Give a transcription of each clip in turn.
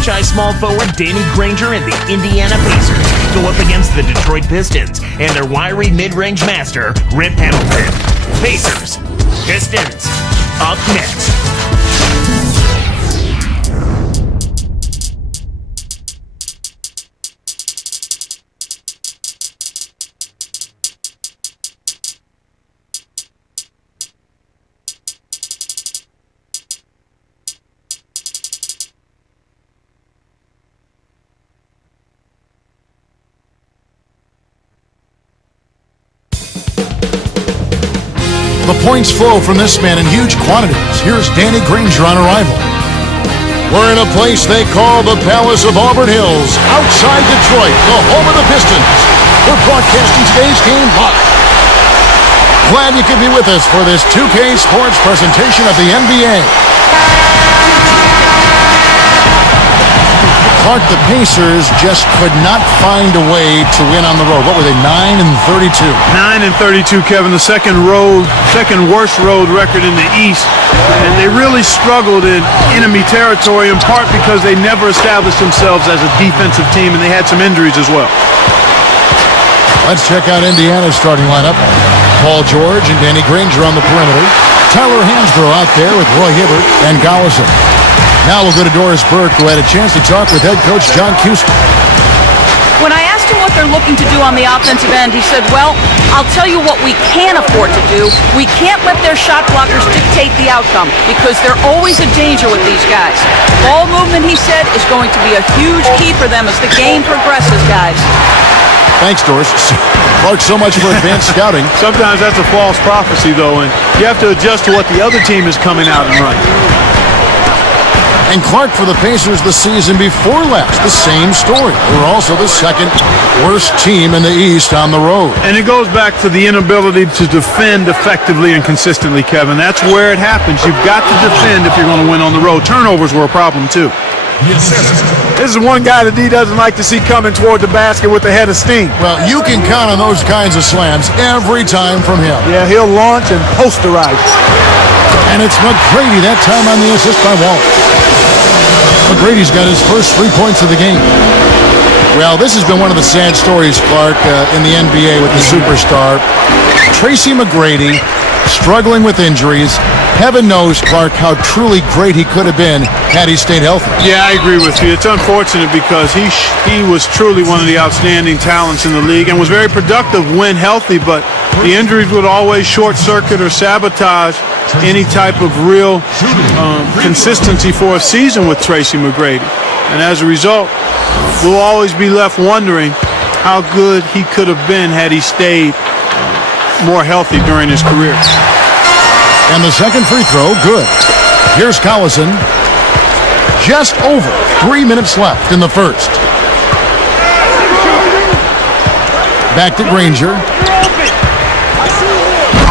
franchise small forward Danny Granger and the Indiana Pacers go up against the Detroit Pistons and their wiry mid-range master, Rip Hamilton. Pacers, Pistons, up next. The points flow from this man in huge quantities. Here's Danny Granger on arrival. We're in a place they call the Palace of Auburn Hills, outside Detroit, the home of the Pistons. We're broadcasting today's game live. Glad you could be with us for this 2K Sports presentation of the NBA. Clark, the Pacers just could not find a way to win on the road. What were they, 9-32? 9-32, Kevin. The second worst road record in the East. And they really struggled in enemy territory, in part because they never established themselves as a defensive team, and they had some injuries as well. Let's check out Indiana's starting lineup. Paul George and Danny Granger on the perimeter. Tyler Hansbrough out there with Roy Hibbert and Gallison. Now we'll go to Doris Burke, who had a chance to talk with head coach John Custer. When I asked him what they're looking to do on the offensive end, he said, well, I'll tell you what we can afford to do. We can't let their shot blockers dictate the outcome because they're always a danger with these guys. Ball movement, he said, is going to be a huge key for them as the game progresses, guys. Thanks, Doris. Clark, so much for advanced scouting. Sometimes that's a false prophecy, though, and you have to adjust to what the other team is coming out and running. And Clark, for the Pacers the season before last, the same story. They were also the second worst team in the East on the road. And it goes back to the inability to defend effectively and consistently, Kevin. That's where it happens. You've got to defend if you're going to win on the road. Turnovers were a problem, too. Yes, sir. This is one guy that D doesn't like to see coming toward the basket with a head of steam. Well, you can count on those kinds of slams every time from him. Yeah, he'll launch and posterize. And it's McGrady, that time on the assist by Wallace. McGrady's got his first 3 points of the game. Well, this has been one of the sad stories, Clark, in the NBA with the superstar. Tracy McGrady struggling with injuries. Heaven knows, Clark, how truly great he could have been had he stayed healthy. Yeah, I agree with you. It's unfortunate because he was truly one of the outstanding talents in the league and was very productive when healthy, but the injuries would always short-circuit or sabotage any type of real consistency for a season with Tracy McGrady. And as a result, we'll always be left wondering how good he could have been had he stayed more healthy during his career. And the second free throw, good. Here's Collison. Just over 3 minutes left in the first. Back to Granger.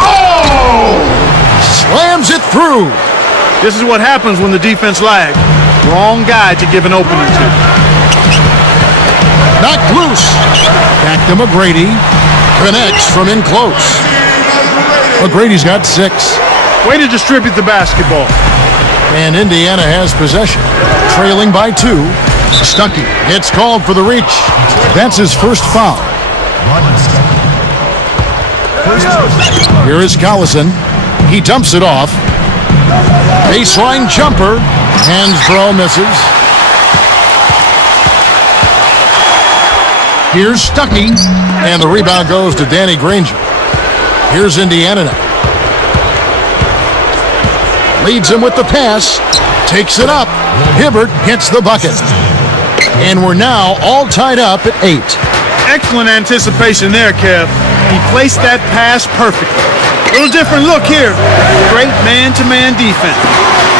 Oh! Slams it through. This is what happens when the defense lags. Wrong guy to give an opening to. Knocked loose. Back to McGrady. Connects from in close. McGrady's got 6. Way to distribute the basketball. And Indiana has possession. Trailing by 2. Stuckey gets called for the reach. That's his first foul. Here is Collison. He dumps it off. Baseline jumper. Hansbrough misses. Here's Stuckey. And the rebound goes to Danny Granger. Here's Indiana now. Leads him with the pass. Takes it up. Hibbert gets the bucket. And we're now all tied up at 8. Excellent anticipation there, Kev. He placed that pass perfectly. A little different look here. Great man-to-man defense.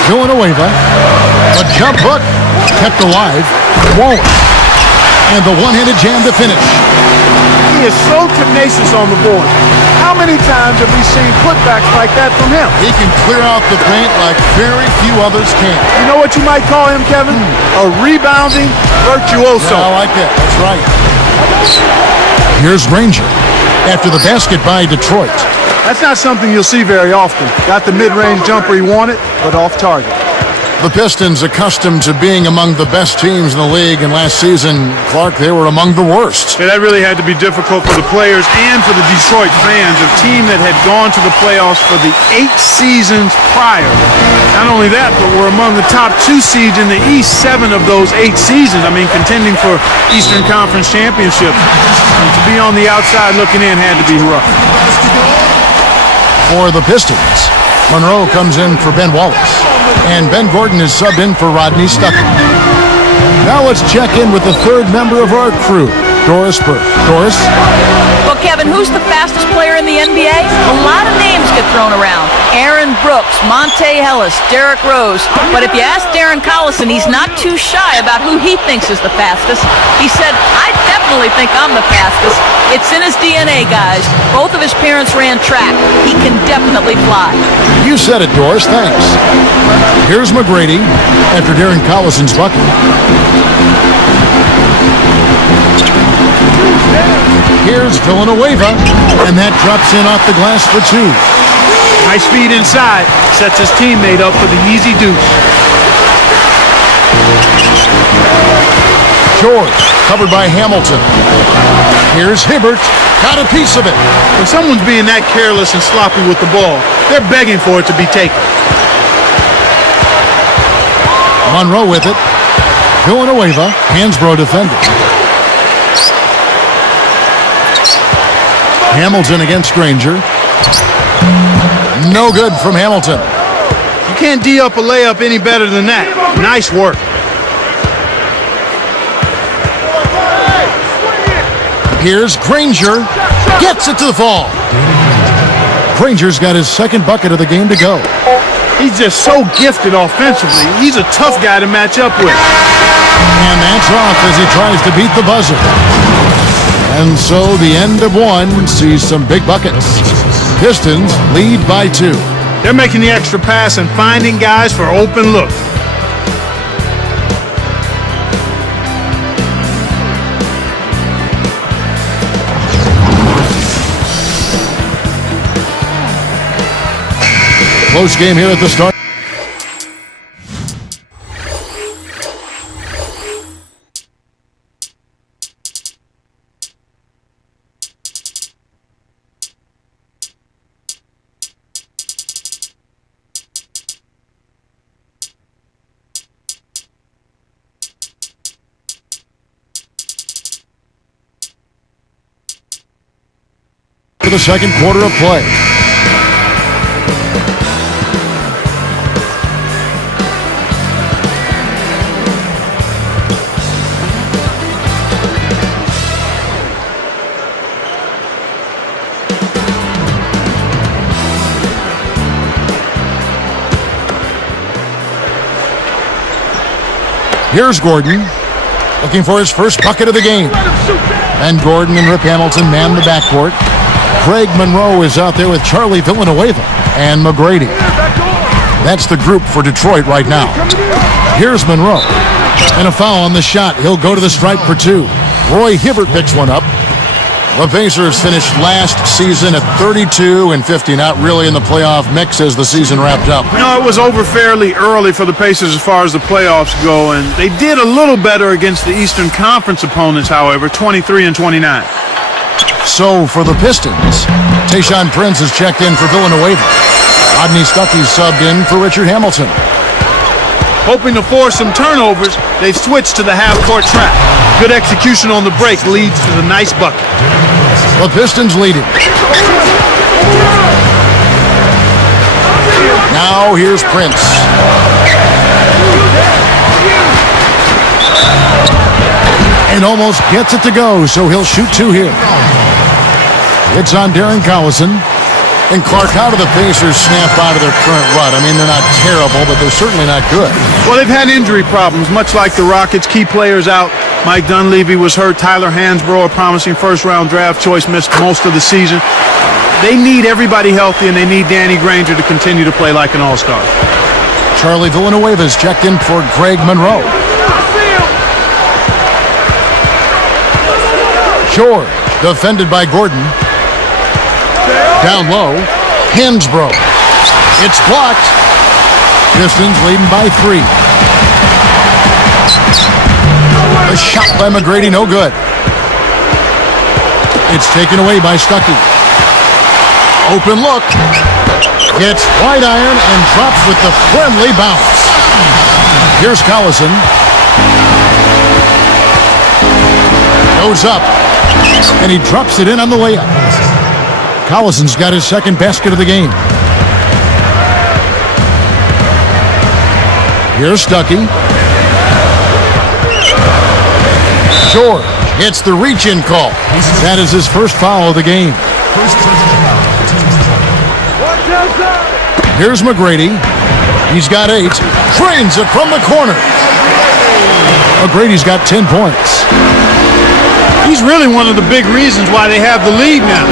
Villanueva. A jump hook. Kept alive. Wallace. And the one-handed jam to finish. He is so tenacious on the board. How many times have we seen putbacks like that from him? He can clear out the paint like very few others can. You know what you might call him, Kevin? A rebounding virtuoso. Yeah, I like that. That's right. Here's Granger after the basket by Detroit. That's not something you'll see very often. Got the mid-range jumper he wanted, but off target. The Pistons, accustomed to being among the best teams in the league, and last season, Clark, they were among the worst. Yeah, that really had to be difficult for the players and for the Detroit fans, a team that had gone to the playoffs for the 8 seasons prior. Not only that, but were among the top 2 seeds in the East 7 of those 8 seasons. I mean, contending for Eastern Conference championships. And to be on the outside looking in had to be rough. For the Pistons, Monroe comes in for Ben Wallace, and Ben Gordon is subbed in for Rodney Stuckey. Now let's check in with the third member of our crew, Doris Burke. Doris? Well, Kevin, who's the fastest player in the NBA? A lot of names get thrown around. Aaron Brooks, Monte Ellis, Derrick Rose. But if you ask Darren Collison, he's not too shy about who he thinks is the fastest. He said, I definitely think I'm the fastest. It's in his DNA, guys. Both of his parents ran track. He can definitely fly. You said it, Doris. Thanks. Here's McGrady after Darren Collison's bucket. Here's Villanueva, and that drops in off the glass for 2. Nice speed inside. Sets his teammate up for the easy deuce. George, covered by Hamilton. Here's Hibbert, got a piece of it. When someone's being that careless and sloppy with the ball, they're begging for it to be taken. Monroe with it. Villanueva, Hansbrough defending. Hamilton against Granger. No good from Hamilton. You can't D up a layup any better than that. Nice work. Here's Granger. Gets it to the fall. Granger's got his second bucket of the game to go. He's just so gifted offensively. He's a tough guy to match up with. And that's off as he tries to beat the buzzer. And so the end of one sees some big buckets. Pistons lead by 2. They're making the extra pass and finding guys for open look. Close game here at the start. For the second quarter of play. Here's Gordon, looking for his first bucket of the game. And Gordon and Rip Hamilton man the backcourt. Craig Monroe is out there with Charlie Villanueva and McGrady. That's the group for Detroit right now. Here's Monroe, and a foul on the shot. He'll go to the stripe for 2. Roy Hibbert picks one up. The Pacers finished last season at 32-50, not really in the playoff mix as the season wrapped up. No, it was over fairly early for the Pacers as far as the playoffs go, and they did a little better against the Eastern Conference opponents, however, 23-29. So for the Pistons, Tayshaun Prince is checked in for Villanueva. Rodney Stuckey subbed in for Richard Hamilton. Hoping to force some turnovers, they've switched to the half-court trap. Good execution on the break leads to the nice bucket. The Pistons leading. Now here's Prince. And almost gets it to go, so he'll shoot 2 here. It's on Darren Collison. And Clark, how do the Pacers snap out of their current rut? I mean, they're not terrible, but they're certainly not good. Well, they've had injury problems, much like the Rockets. Key players out. Mike Dunleavy was hurt. Tyler Hansbrough, a promising first-round draft choice, missed most of the season. They need everybody healthy, and they need Danny Granger to continue to play like an all-star. Charlie Villanueva's checked in for Greg Monroe. George, defended by Gordon. Down low, Hansbrough. It's blocked. Pistons leading by 3. A shot by McGrady, no good. It's taken away by Stuckey. Open look. Gets wide iron and drops with the friendly bounce. Here's Collison. Goes up. And he drops it in on the layup. Collison's got his second basket of the game. Here's Stuckey. George gets the reach-in call. That is his first foul of the game. Here's McGrady. He's got 8. Drains it from the corner. McGrady's got 10 points. He's really one of the big reasons why they have the lead now.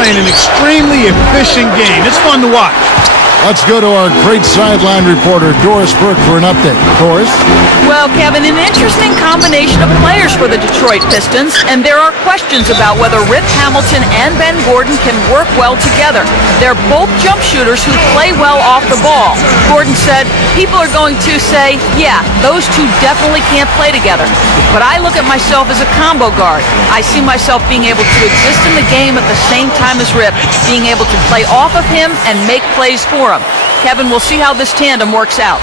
Playing an extremely efficient game. It's fun to watch. Let's go to our great sideline reporter, Doris Burke, for an update. Doris? Well, Kevin, an interesting combination of players for the Detroit Pistons, and there are questions about whether Rip Hamilton and Ben Gordon can work well together. They're both jump shooters who play well off the ball. Gordon said, people are going to say, yeah, those two definitely can't play together. But I look at myself as a combo guard. I see myself being able to exist in the game at the same time as Rip, being able to play off of him and make plays for him. Kevin, we'll see how this tandem works out.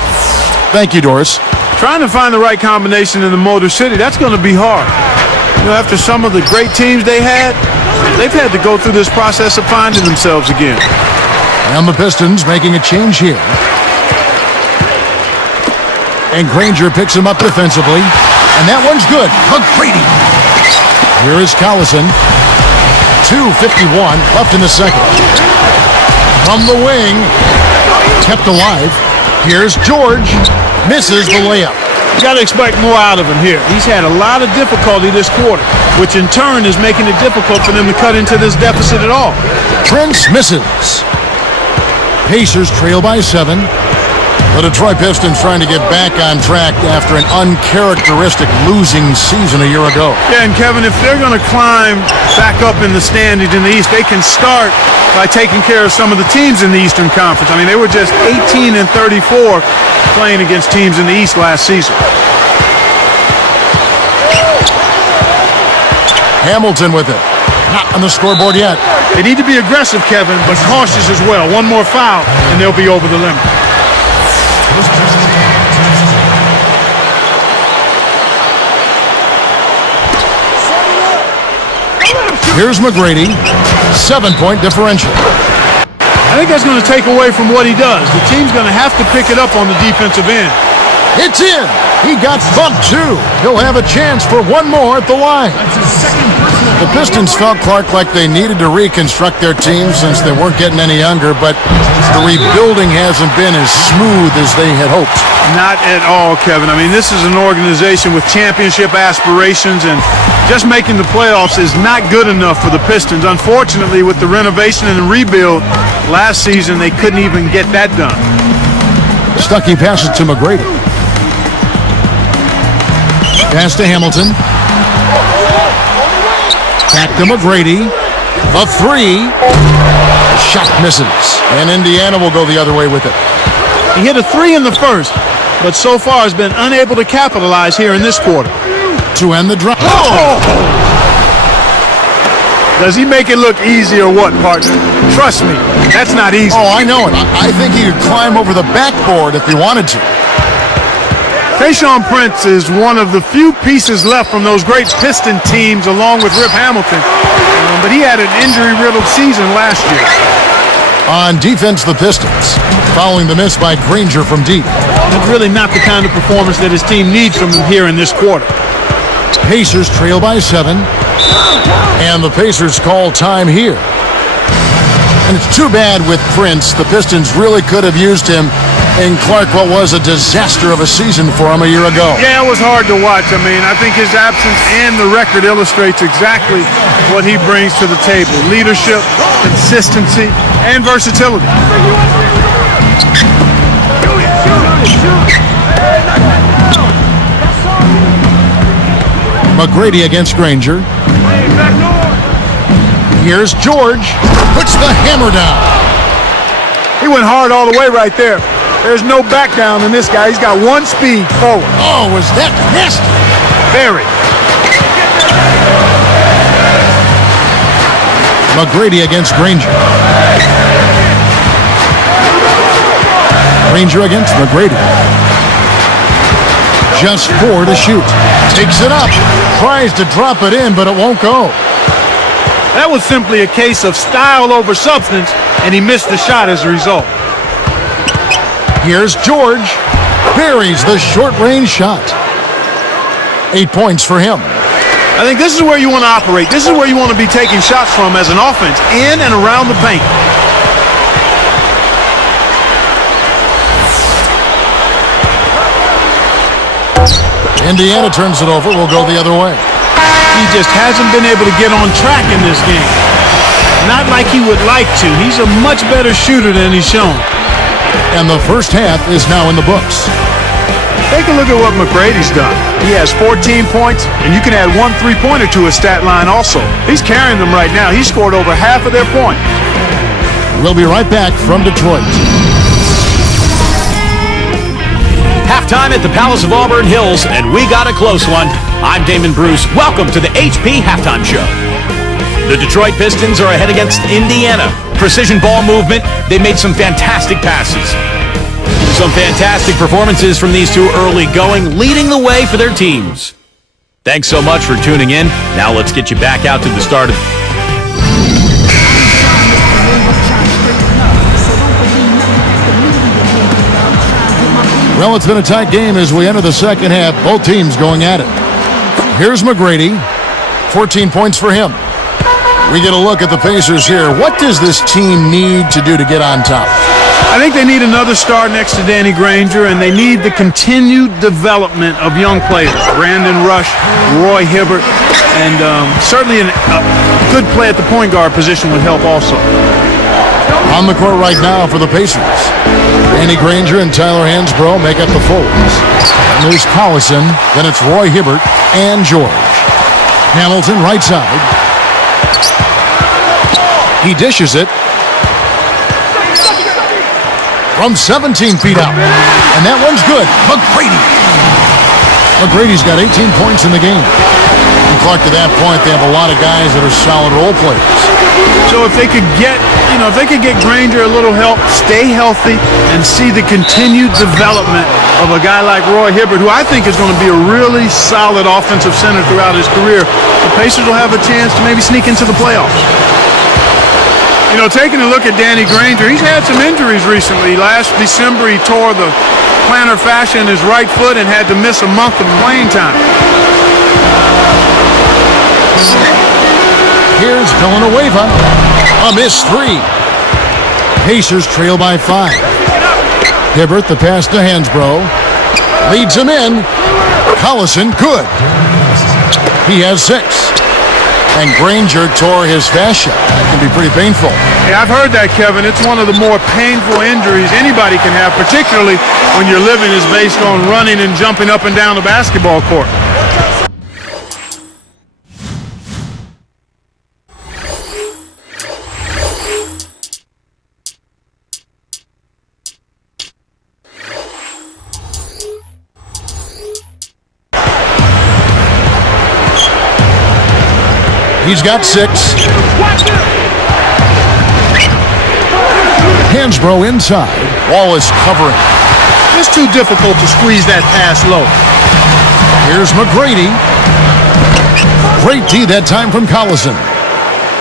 Thank you, Doris. Trying to find the right combination in the Motor City, that's going to be hard. You know, after some of the great teams they've had to go through this process of finding themselves again. And the Pistons making a change here. And Granger picks him up defensively. And that one's good. McGrady. Here is Collison. 2:51 left in the second. From the wing. Kept alive. Here's George. Misses the layup. You got to expect more out of him here. He's had a lot of difficulty this quarter, which in turn is making it difficult for them to cut into this deficit at all. Prince misses. Pacers trail by 7. The Detroit Pistons trying to get back on track after an uncharacteristic losing season a year ago. Yeah, and Kevin, if they're going to climb back up in the standings in the East, they can start by taking care of some of the teams in the Eastern Conference. I mean, they were just 18-34 playing against teams in the East last season. Hamilton with it. Not on the scoreboard yet. They need to be aggressive, Kevin, but cautious as well. One more foul, and they'll be over the limit. Here's McGrady. 7-point differential. I think that's going to take away from what he does. The team's going to have to pick it up on the defensive end. It's in. He got bumped too. He'll have a chance for one more at the line. The Pistons felt, Clark, like they needed to reconstruct their team since they weren't getting any younger, but the rebuilding hasn't been as smooth as they had hoped. Not at all, Kevin. I mean, this is an organization with championship aspirations, and just making the playoffs is not good enough for the Pistons. Unfortunately, with the renovation and the rebuild last season, they couldn't even get that done. Stuckey passes to McGrady. Pass to Hamilton. Back to McGrady. The 3. Shot misses. And Indiana will go the other way with it. He hit a 3 in the first, but so far has been unable to capitalize here in this quarter. To end the drive. Oh! Does he make it look easy or what, partner? Trust me, that's not easy. Oh, I know it. I think he could climb over the backboard if he wanted to. Tayshaun Prince is one of the few pieces left from those great Piston teams along with Rip Hamilton. But he had an injury-riddled season last year. On defense, the Pistons, following the miss by Granger from deep. That's really not the kind of performance that his team needs from him here in this quarter. Pacers trail by 7. And the Pacers call time here. And it's too bad with Prince. The Pistons really could have used him in Clark, what was a disaster of a season for him a year ago. Yeah, it was hard to watch. I mean, I think his absence and the record illustrates exactly what he brings to the table. Leadership, consistency, and versatility. McGrady against Granger. Here's George. Puts the hammer down. He went hard all the way right there. There's no back down in this guy. He's got one speed forward. Oh, was that nasty? Very. McGrady against Granger. Granger against McGrady. Just 4 to shoot. Takes it up. Tries to drop it in, but it won't go. That was simply a case of style over substance, and he missed the shot as a result. Here's George. Buries the short-range shot. 8 points for him. I think this is where you want to operate. This is where you want to be taking shots from as an offense, in and around the paint. Indiana turns it over. We'll go the other way. He just hasn't been able to get on track in this game. Not like he would like to. He's a much better shooter than he's shown. And the first half is now in the books. Take a look at what McGrady's done. He has 14 points, and you can add 1 3-pointer to his stat line also. He's carrying them right now. He scored over half of their points. We'll be right back from Detroit. Halftime at the Palace of Auburn Hills, and we got a close one. I'm Damon Bruce. Welcome to the HP Halftime Show. The Detroit Pistons are ahead against Indiana. Precision ball movement. They made some fantastic passes. Some fantastic performances from these two early going, leading the way for their teams. Thanks so much for tuning in. Now let's get you back out to the start of... Well, it's been a tight game as we enter the second half. Both teams going at it. Here's McGrady. 14 points for him. We get a look at the Pacers here. What does this team need to do to get on top? I think they need another star next to Danny Granger, and they need the continued development of young players. Brandon Rush, Roy Hibbert, and certainly a good play at the point guard position would help also. On the court right now for the Pacers. Danny Granger and Tyler Hansbrough make up the forwards. There's Collison, then it's Roy Hibbert and George. Hamilton right side. He dishes it from 17 feet out. And that one's good. McGrady. McGrady's got 18 points in the game. And Clark, to that point, they have a lot of guys that are solid role players. So if they could get, if they could get Granger a little help, stay healthy, and see the continued development of a guy like Roy Hibbert, who I think is going to be a really solid offensive center throughout his career, the Pacers will have a chance to maybe sneak into the playoffs. Taking a look at Danny Granger, he's had some injuries recently. Last December, he tore the plantar fascia in his right foot and had to miss a month of playing time. Here's Villanueva. A missed 3. Pacers trail by 5. Hibbert, the pass to Hansbrough. Leads him in. Collison, good. He has 6. And Granger tore his fascia. That can be pretty painful. Yeah, I've heard that, Kevin. It's one of the more painful injuries anybody can have, particularly when your living is based on running and jumping up and down the basketball court. He's got 6. Hansbrough inside. Wallace covering. It's too difficult to squeeze that pass low. Here's McGrady. Great D that time from Collison.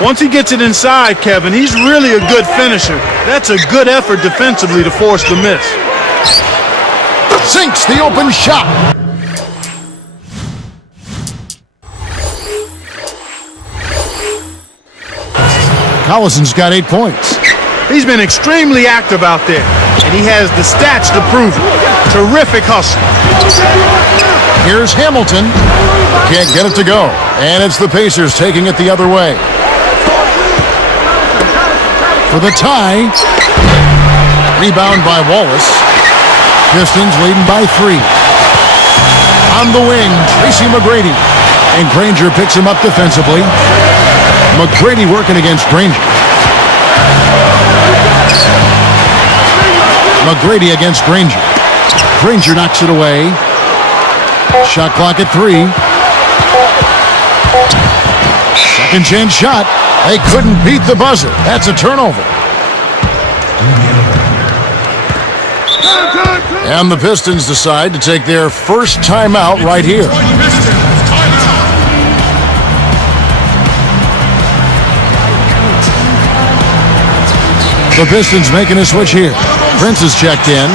Once he gets it inside, Kevin, he's really a good finisher. That's a good effort defensively to force the miss. Sinks the open shot. Collison's got 8 points. He's been extremely active out there, and he has the stats to prove it. Terrific hustle. Here's Hamilton. Can't get it to go. And it's the Pacers taking it the other way. For the tie. Rebound by Wallace. Pistons leading by 3. On the wing, Tracy McGrady. And Granger picks him up defensively. McGrady working against Granger. McGrady against Granger. Granger knocks it away. Shot clock at 3. Second chance shot. They couldn't beat the buzzer. That's a turnover. And the Pistons decide to take their first timeout right here. The Pistons making a switch here. Prince is checked in.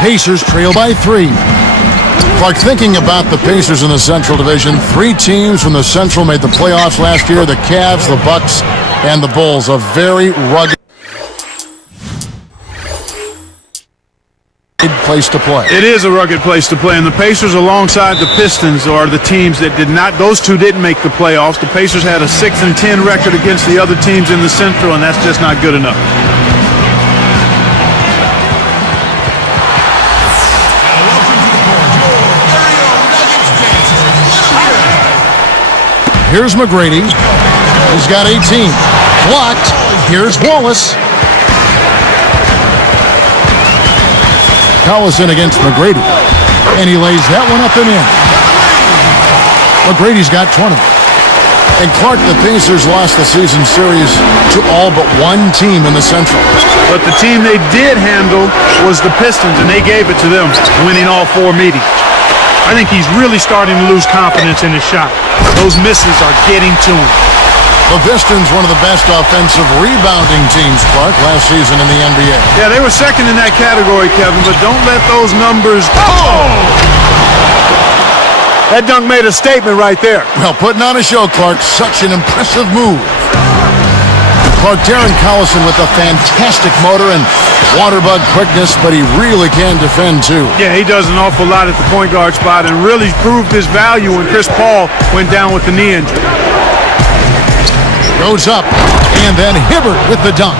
Pacers trail by 3. Clark, thinking about the Pacers in the Central Division, 3 teams from the Central made the playoffs last year: the Cavs, the Bucks, and the Bulls. A very rugged place to play. It is a rugged place to play, and the Pacers alongside the Pistons are the teams that did not, those two didn't make the playoffs. The Pacers had a 6-10 record against the other teams in the Central, and that's just not good enough. Here's McGrady. He's got 18. Blocked. Here's Wallace. Collison against McGrady. And he lays that one up and in. McGrady's got 20. And Clark, the Pacers lost the season series to all but one team in the Central. But the team they did handle was the Pistons, and they gave it to them, winning all 4 meetings. I think he's really starting to lose confidence in his shot. Those misses are getting to him. The Pistons, one of the best offensive rebounding teams, Clark, last season in the NBA. Yeah, they were second in that category, Kevin, but don't let those numbers... Oh! That dunk made a statement right there. Well, putting on a show, Clark. Such an impressive move. Clark, Darren Collison with a fantastic motor and waterbug quickness, but he really can defend, too. Yeah, he does an awful lot at the point guard spot and really proved his value when Chris Paul went down with the knee injury. Goes up, and then Hibbert with the dunk.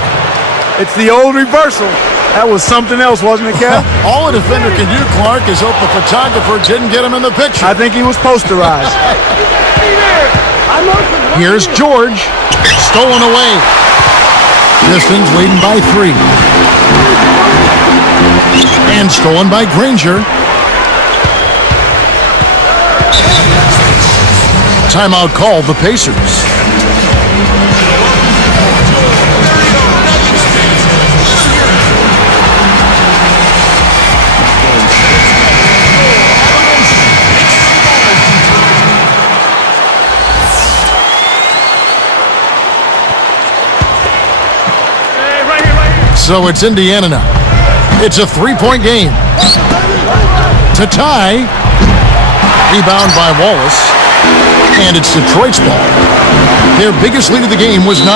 It's the old reversal. That was something else, wasn't it, Kev? All a defender can do, Clark, is hope the photographer didn't get him in the picture. I think he was posterized. Here's George. Stolen away. Pistons leading by 3. And stolen by Granger. Timeout called the Pacers. So it's Indiana now. It's a 3-point game. To tie. Rebound by Wallace. And it's Detroit's ball. Their biggest lead of the game was 9.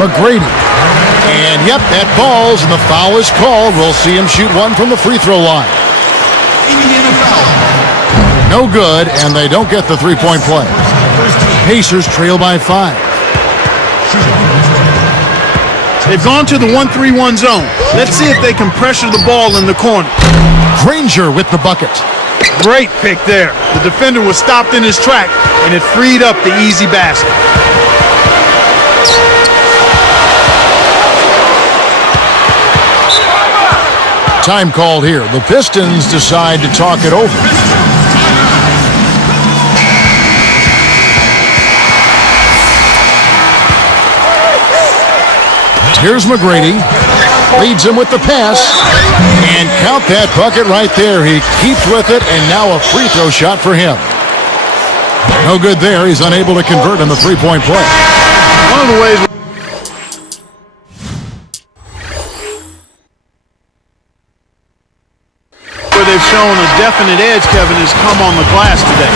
McGrady. And yep, that ball's and the foul is called. We'll see him shoot one from the free throw line. Indiana foul. No good, and they don't get the 3-point play. Pacers trail by 5. They've gone to the 1-3-1 zone. Let's see if they can pressure the ball in the corner. Granger with the bucket. Great pick there. The defender was stopped in his track, and it freed up the easy basket. Time called here. The Pistons decide to talk it over. Here's McGrady. Leads him with the pass. And count that bucket right there. He keeps with it, and now a free throw shot for him. No good there. He's unable to convert on the 3-point play. One of the ways where they've shown a definite edge, Kevin, has come on the glass today.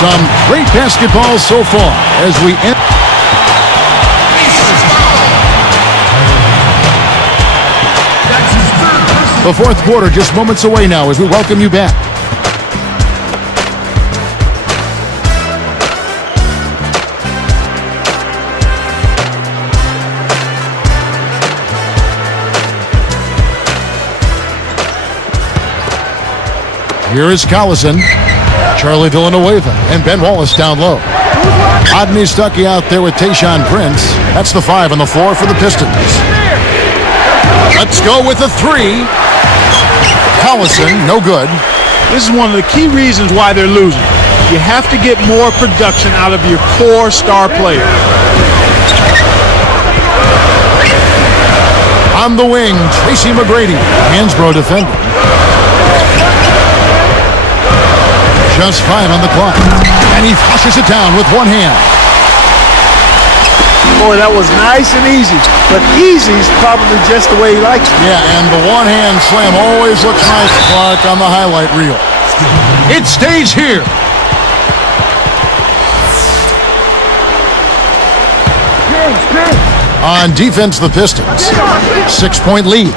Some great basketball so far as we end. The fourth quarter just moments away now as we welcome you back. Here is Collison, Charlie Villanueva, and Ben Wallace down low. Rodney Stuckey out there with Tayshaun Prince. That's the 5 on the floor for the Pistons. Let's go with the 3. Collison, no good. This is one of the key reasons why they're losing. You have to get more production out of your core star players. On the wing, Tracy McGrady. Hansbrough defending. Just 5 on the clock. And he flushes it down with one hand. Boy, that was nice and easy. But easy's probably just the way he likes it. Yeah, and the one-hand slam always looks nice, Clark, on the highlight reel. It stays here. On defense, the Pistons. 6-point lead.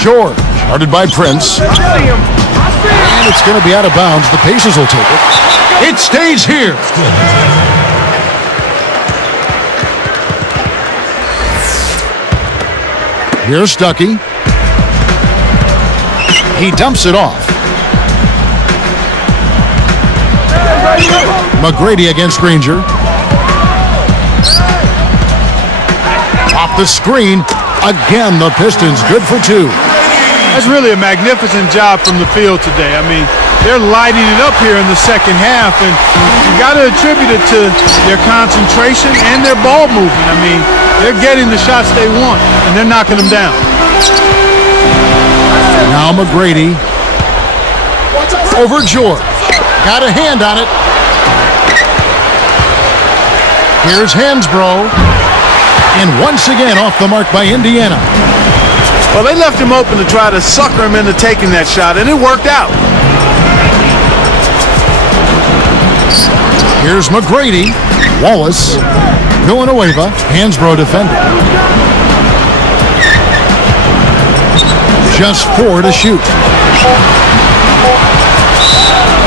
George, guarded by Prince. And it's going to be out of bounds. The Pacers will take it. It stays here. Here's Stuckey. He dumps it off. McGrady against Granger. Off the screen. Again, the Pistons good for 2. That's really a magnificent job from the field today. I mean, they're lighting it up here in the second half, and you got to attribute it to their concentration and their ball movement. I mean, they're getting the shots they want, and they're knocking them down. Now McGrady over George. Got a hand on it. Here's Hansbrough. And once again off the mark by Indiana. Well, they left him open to try to sucker him into taking that shot, and it worked out. Here's McGrady. Wallace. Villanueva. Hansbrough defending. Just 4 to shoot.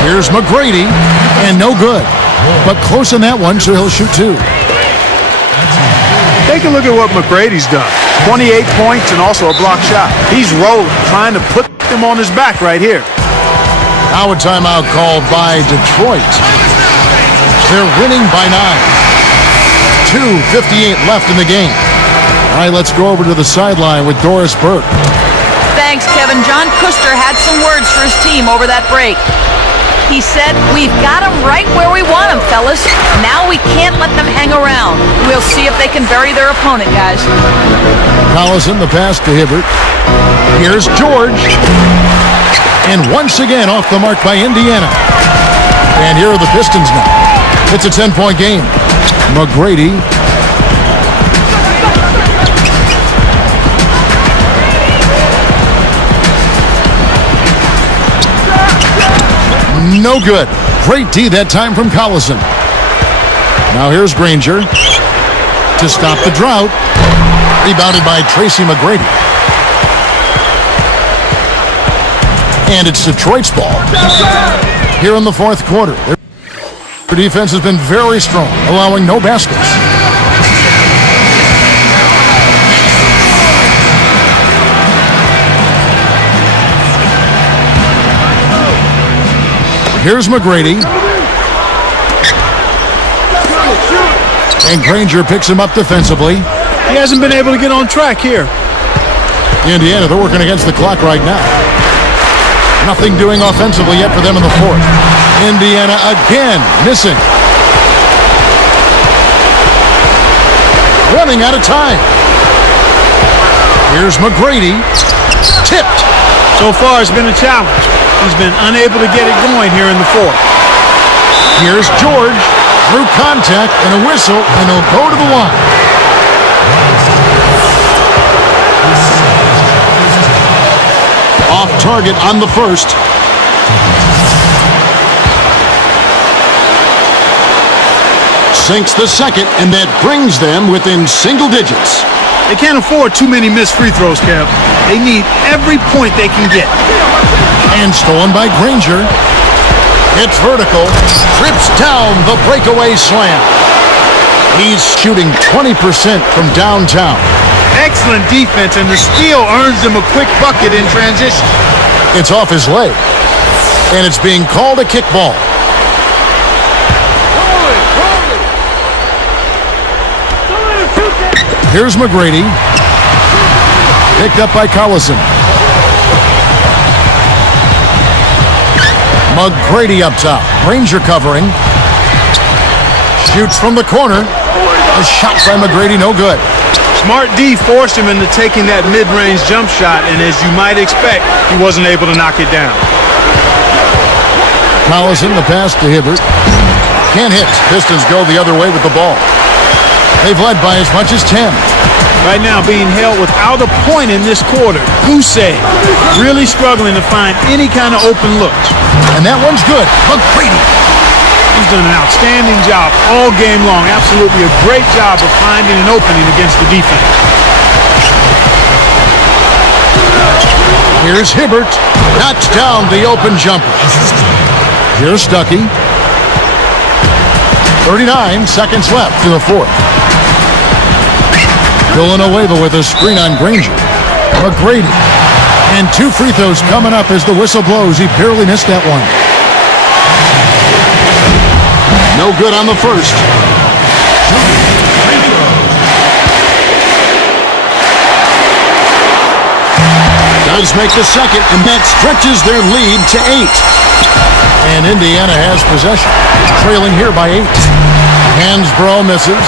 Here's McGrady. And no good. But close on that one, so he'll shoot 2. Take a look at what McGrady's done. 28 points and also a block shot. He's rolling, trying to put them on his back right here. Now a timeout called by Detroit. They're winning by 9. 2:58 left in the game. All right, let's go over to the sideline with Doris Burke. Thanks, Kevin. John Kuster had some words for his team over that break. He said, "We've got them right where we want them, fellas. Now we can't let them hang around. We'll see if they can bury their opponent, guys." Collison, the pass to Hibbert. Here's George. And once again off the mark by Indiana. And here are the Pistons now. It's a 10-point game. McGrady. No good. Great D that time from Collison. Now here's Granger to stop the drought. Rebounded by Tracy McGrady. And it's Detroit's ball. Here in the fourth quarter. Their defense has been very strong, allowing no baskets. Here's McGrady. And Granger picks him up defensively. He hasn't been able to get on track here. Indiana, they're working against the clock right now. Nothing doing offensively yet for them in the fourth. Indiana again missing. Running out of time. Here's McGrady. Tipped. So far, it's been a challenge. He's been unable to get it going here in the fourth. Here's George. Through contact and a whistle, and he'll go to the line. Off target on the first. Sinks the second, and that brings them within single digits. They can't afford too many missed free throws, Kev. They need every point they can get. And stolen by Granger. It's vertical. Trips down the breakaway slam. He's shooting 20% from downtown. Excellent defense, and the steal earns him a quick bucket in transition. It's off his leg. And it's being called a kickball. Here's McGrady. Picked up by Collison. McGrady up top. Granger covering. Shoots from the corner. A shot by McGrady, no good. Smart D forced him into taking that mid-range jump shot, and as you might expect, he wasn't able to knock it down. Collison, the pass to Hibbert. Can't hit. Pistons go the other way with the ball. They've led by as much as 10. Right now being held without a point in this quarter. Goose really struggling to find any kind of open looks. And that one's good. McGrady. He's done an outstanding job all game long. Absolutely a great job of finding an opening against the defense. Here's Hibbert. Knocks down the open jumper. Here's Stuckey. 39 seconds left in the fourth. Villanueva with a screen on Granger. McGrady. And 2 free throws coming up as the whistle blows. He barely missed that one. No good on the first. Does make the second, and that stretches their lead to 8. And Indiana has possession, trailing here by 8. Hansbrough misses.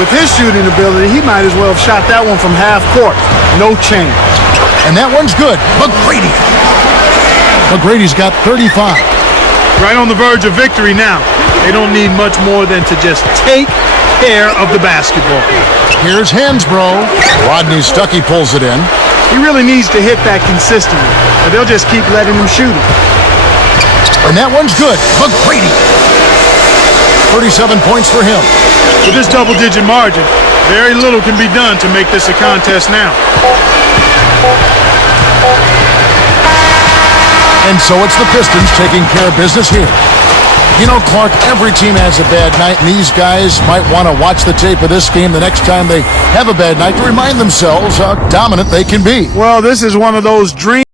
With his shooting ability, he might as well have shot that one from half court. No chance. And that one's good. McGrady. McGrady's got 35. Right on the verge of victory now. They don't need much more than to just take care of the basketball. Here's Hansbrough. Rodney Stuckey pulls it in. He really needs to hit that consistently, or they'll just keep letting him shoot it. And that one's good. McGrady. 37 points for him. With this double-digit margin, very little can be done to make this a contest now. And so it's the Pistons taking care of business here. You know, Clark, every team has a bad night, and these guys might want to watch the tape of this game the next time they have a bad night to remind themselves how dominant they can be. Well, this is one of those dreams.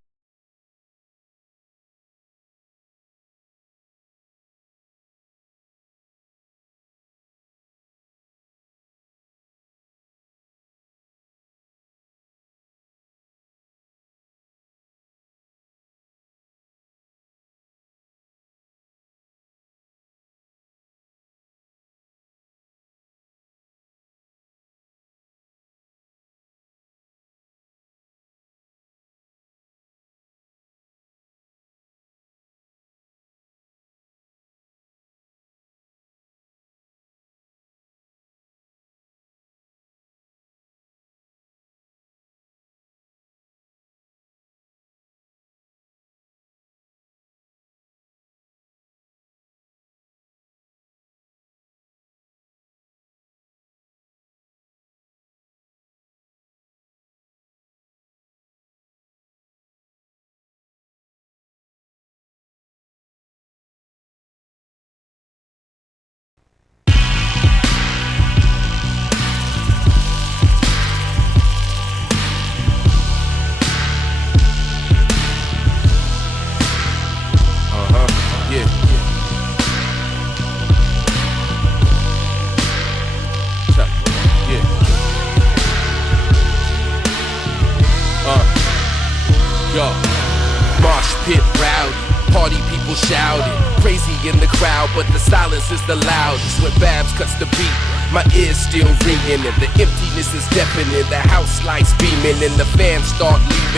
In the crowd, but the silence is the loudest. When Babs cuts the beat, my ears still ringing, and the emptiness is deafening. The house lights beaming, and the fans start leaving.